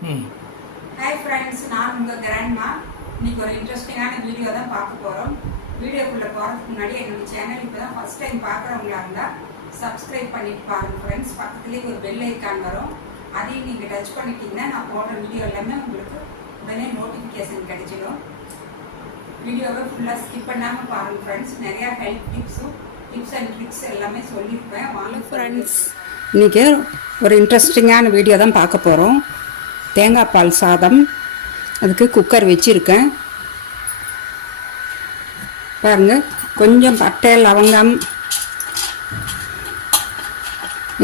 Hi friends நான் உங்கள் grandma இன்னைக்கு ஒரு இன்ட்ரெஸ்டிங்கான வீடியோ தான் பார்க்க போகிறோம் வீடியோக்குள்ளே போகிறதுக்கு முன்னாடி என்னோட சேனல் இப்போ தான் ஃபஸ்ட் டைம் பார்க்குறவங்களா இருந்தால் சப்ஸ்கிரைப் பண்ணிட்டு பாருங்க ஃப்ரெண்ட்ஸ் பக்கத்துலேயே ஒரு பெல் ஐக்கான் வரும். அதையும் நீங்கள் டச் பண்ணிட்டீங்கன்னா நான் போடுற வீடியோ எல்லாமே உங்களுக்கு உடனே நோட்டிஃபிகேஷன் கிடைச்சிடும். வீடியோவை ஃபுல்லாக ஸ்கிப் பண்ணாமல் பாருங்க ஃப்ரெண்ட்ஸ் நிறையா ஹெல்ப் டிப்ஸும் டிப்ஸ் அண்ட் ட்ரிக்ஸ் எல்லாமே சொல்லியிருப்பேன். வாங்க ஃப்ரெண்ட்ஸ் இன்றைக்கி ஒரு இன்ட்ரெஸ்டிங்கான வீடியோ தான் பார்க்க போகிறோம் தேங்காய் பால் சாதம். அதுக்கு குக்கர் வச்சுருக்கேன். பாருங்கள் கொஞ்சம் பட்டை லவங்கம்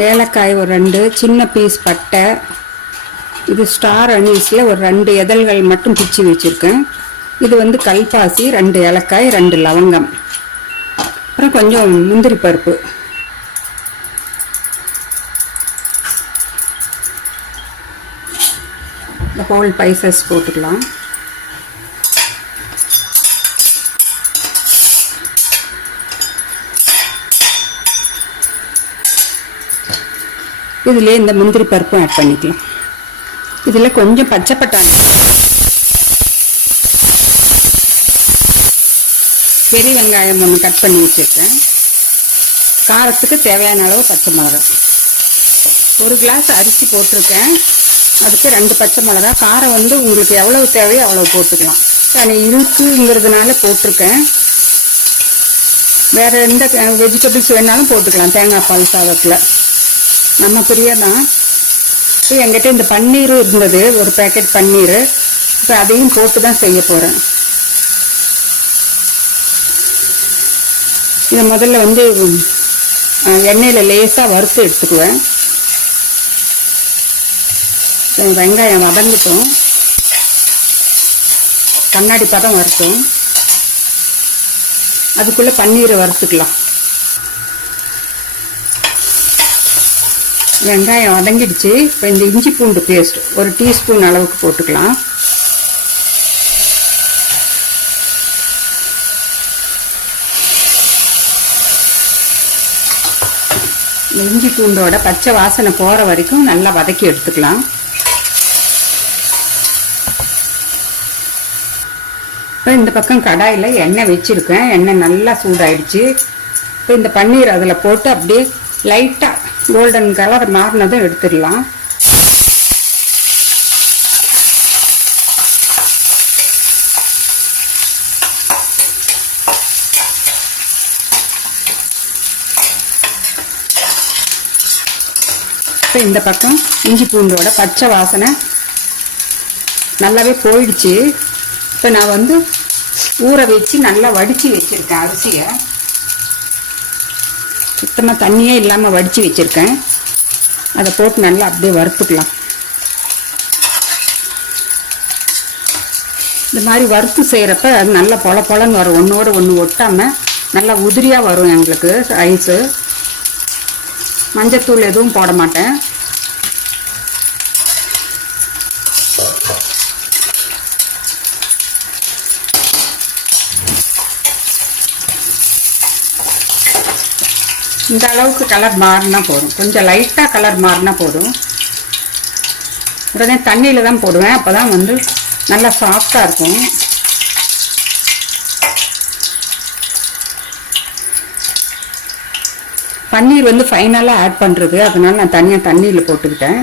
ஏலக்காய் ஒரு ரெண்டு சின்ன பீஸ் பட்டை. இது ஸ்டார் அனீஸில் ஒரு ரெண்டு இதழ்கள் மட்டும் பிச்சு வச்சுருக்கேன். இது வந்து கல்பாசி ரெண்டு ஏலக்காய் ரெண்டு லவங்கம். அப்புறம் கொஞ்சம் முந்திரி பருப்பு. இந்த ஹோல் பைசஸ் போட்டுக்கலாம். இதில் இந்த முந்திரி பருப்பும் ஆட் பண்ணிக்கலாம். இதில் கொஞ்சம் பச்சை பட்டாணி. பெரிய வெங்காயம் ஒன்று கட் பண்ணி வச்சுருக்கேன். காரத்துக்கு தேவையான அளவு பச்சை மிளகாய். ஒரு கிளாஸ் அரிசி போட்டிருக்கேன். அதுக்கு ரெண்டு பச்சை மிளகா. காரம் வந்து உங்களுக்கு எவ்வளவு தேவையோ அவ்வளோ போட்டுக்கலாம். நான் இருக்குங்கிறதுனால போட்டிருக்கேன். வேறு எந்த வெஜிடபிள்ஸ் வேணாலும் போட்டுக்கலாம் தேங்காய் பால் சாதத்தில். நம்ம பிரியா தான் இப்போ என்கிட்ட இந்த பன்னீரும் இருந்தது ஒரு பேக்கெட் பன்னீர். இப்போ அதையும் போட்டு தான் செய்ய போகிறேன் இதை முதல்ல வந்து எண்ணெயில் லேசாக வறுத்து எடுத்துக்குவேன். வெங்காயம் வதங்கட்டும். கண்ணாடி பதம் வரட்டும். அதுக்குள்ளே பன்னீரை வறுத்துக்கலாம். வெங்காயம் வதங்கிடுச்சு. இப்போ இந்த இஞ்சி பூண்டு பேஸ்ட் ஒரு டீஸ்பூன் அளவுக்கு போட்டுக்கலாம். இந்த இஞ்சி பூண்டோட பச்சை வாசனை போகிற வரைக்கும் நல்லா வதக்கி எடுத்துக்கலாம். இப்போ இந்த பக்கம் கடாயில் எண்ணெய் வச்சுருக்கேன். எண்ணெய் நல்லா சூடாயிடுச்சு. இப்போ இந்த பன்னீர் அதில் போட்டு அப்படியே லைட்டாக கோல்டன் கலர் மாறினதும் எடுத்துடலாம். இப்போ இந்த பக்கம் இஞ்சி பூண்டோட பச்சை வாசனை நல்லாவே போயிடுச்சு. இப்போ நான் வந்து ஊற வச்சு நல்லா வடித்து வச்சுருக்கேன் அரிசியை. சுத்தமாக தண்ணியே இல்லாமல் வடித்து வச்சுருக்கேன். அதை போட்டு நல்லா அப்படியே வறுத்துக்கலாம். இந்த மாதிரி வறுத்து செய்கிறப்ப அது நல்லா பொல பொலன்னு வரும். ஒன்றோட ஒன்று ஒட்டாமல் நல்லா உதிரியாக வரும் எங்களுக்கு ரைஸு. மஞ்சத்தூள் எதுவும் போட மாட்டேன். இந்த அளவுக்கு கலர் மாறினா போதும். கொஞ்சம் லைட்டாக கலர் மாறினா போதும். உடனே தண்ணியில் தான் போடுவேன். அப்போ தான் வந்து நல்லா சாஃப்டாக இருக்கும். பன்னீர் வந்து ஃபைனலாக ஆட் பண்ணுறது அதனால நான் தனியாக தண்ணியில் போட்டுக்கிட்டேன்.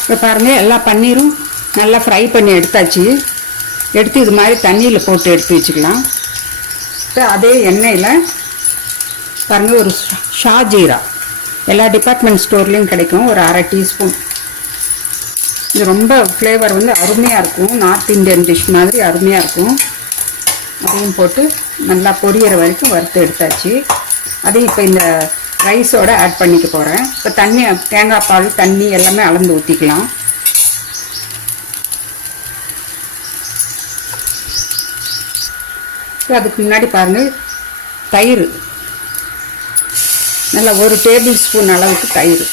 இப்போ பாருங்கள் எல்லா பன்னீரும் நல்லா ஃப்ரை பண்ணி எடுத்தாச்சு. எடுத்து இது மாதிரி தண்ணியில் போட்டு எடுத்து வச்சுக்கலாம். இப்போ அதே எண்ணெயில் பாருங்கள் ஒரு ஷாஜீரா எல்லா டிபார்ட்மெண்ட் ஸ்டோர்லேயும் கிடைக்கும் ஒரு அரை டீஸ்பூன் இது ரொம்ப ஃப்ளேவர் வந்து அருமையாக இருக்கும். நார்த் இந்தியன் டிஷ் மாதிரி அருமையாக இருக்கும். அதையும் போட்டு நல்லா பொரியற வரைக்கும் வறுத்து எடுத்தாச்சு. அதையும் இப்போ இந்த ரைஸோடு ஆட் பண்ணிக்க போகிறேன் இப்போ தண்ணி தேங்காய் பால் தண்ணி எல்லாமே அளந்து ஊற்றிக்கலாம் அதுக்கு முன்னாடி பாருங்கள் தயிர். நல்லா ஒரு டேபிள் ஸ்பூன் அளவுக்கு தயிர்.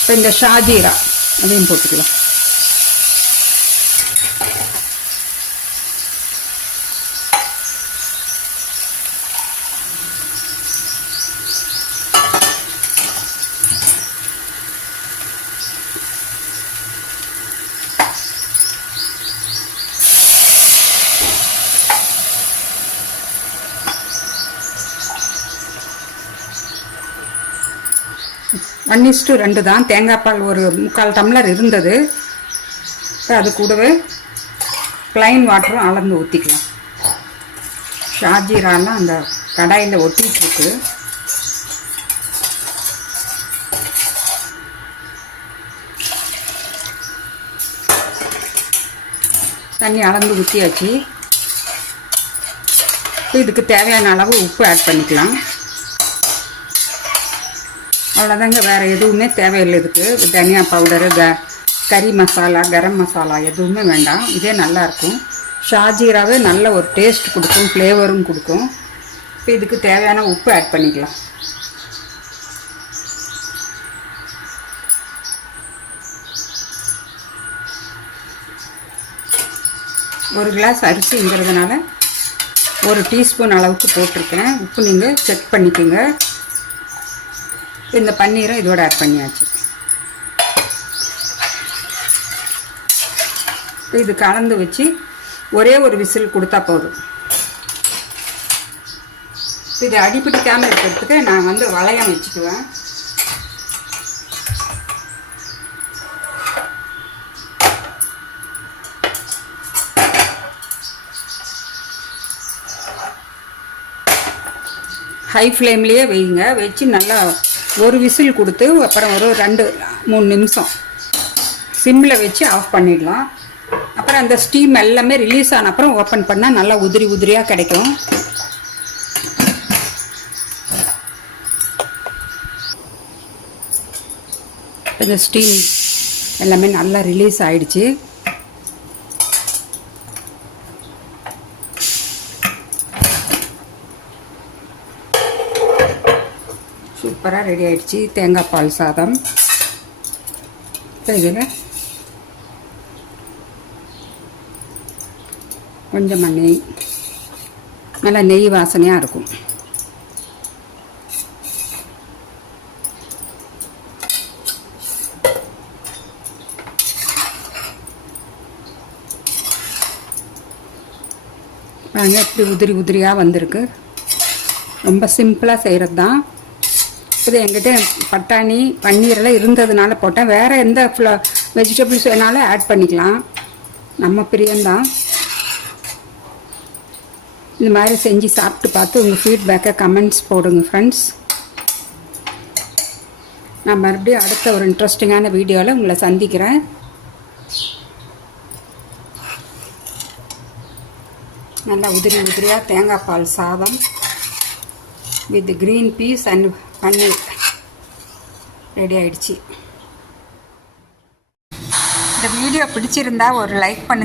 இப்போ இந்த ஷாஜீரா அதையும் போட்டுக்கலாம். ஒன் இஸ்டு ரெண்டு தான். தேங்காய் பால் ஒரு முக்கால் டம்ளர் இருந்தது. இப்போ அது கூடவே ப்ளைன் வாட்டரும் அளந்து ஊற்றிக்கலாம் ஷாஜீராலாம் அந்த கடாயில் ஒட்டிகிட்ருக்கு தண்ணி அளந்து ஊற்றியாச்சு இதுக்கு தேவையான அளவு உப்பு ஆட் பண்ணிக்கலாம். அவ்வளோதாங்க வேறு எதுவுமே தேவையில்லை இதுக்கு. தனியா பவுடரு க கறி மசாலா கரம் மசாலா எதுவுமே வேண்டாம். இதே நல்லாயிருக்கும் ஷாஜீராவே நல்ல ஒரு டேஸ்ட் கொடுக்கும் ஃப்ளேவரும் கொடுக்கும். இப்போ இதுக்கு தேவையான உப்பு ஆட் பண்ணிக்கலாம். ஒரு கிளாஸ் அரிசிங்கிறதுனால ஒரு டீஸ்பூன் அளவுக்கு போட்டிருக்கேன். உப்பு நீங்கள் செக் பண்ணிக்கோங்க. இந்த பன்னீரை இதோட ஆட் பண்ணியாச்சு. இது கலந்து வச்சு ஒரே ஒரு விசில் கொடுத்தா போதும். இது அடிப்பிடிக்காமல் இருக்கிறதுக்கு நான் வந்து வளையம் வச்சுக்குவேன். ஹை ஃப்ளேம்லேயே வைங்க வச்சு நல்லா ஒரு விசில் கொடுத்து அப்புறம் ஒரு ரெண்டு மூணு நிமிஷம். சிம்மில் வச்சு ஆஃப் பண்ணிடலாம். அப்புறம் அந்த ஸ்டீம் எல்லாமே ரிலீஸ் ஆன அப்புறம் ஓப்பன் பண்ணால் நல்லா உதிரி உதிரியாக கிடைக்கும். இந்த ஸ்டீம் எல்லாமே நல்லா ரிலீஸ் ஆயிடுச்சு. சூப்பராக ரெடி ஆகிடுச்சி தேங்காய் பால் சாதம். இப்போ இதில் கொஞ்சமாக நெய். நல்லா நெய் வாசனையாக இருக்கும். பாருங்கள் எப்படி உதிரி உதிரியாக வந்திருக்கு. ரொம்ப சிம்பிளாக செய்கிறது தான் இது என்கிட்ட பட்டாணி பன்னீரெல்லாம் இருந்ததுனால போட்டேன். வேறு எந்த ஃப்ள வெஜிடபிள்ஸ் வேணாலும் ஆட் பண்ணிக்கலாம். நம்ம பிரியம்தான். இந்த மாதிரி செஞ்சு சாப்பிட்டு பார்த்து உங்கள் ஃபீட்பேக்கை கமெண்ட்ஸ் போடுங்க ஃப்ரெண்ட்ஸ் நான் மறுபடியும் அடுத்த ஒரு இன்ட்ரெஸ்டிங்கான வீடியோவில் உங்களை சந்திக்கிறேன். நல்லா உதிரி உதிரியாக தேங்காய் பால் சாதம் with green peas and paneer ready ஆயிடுச்சு. இந்த வீடியோ பிடிச்சிருந்தா ஒரு லைக் பண்ணுங்க.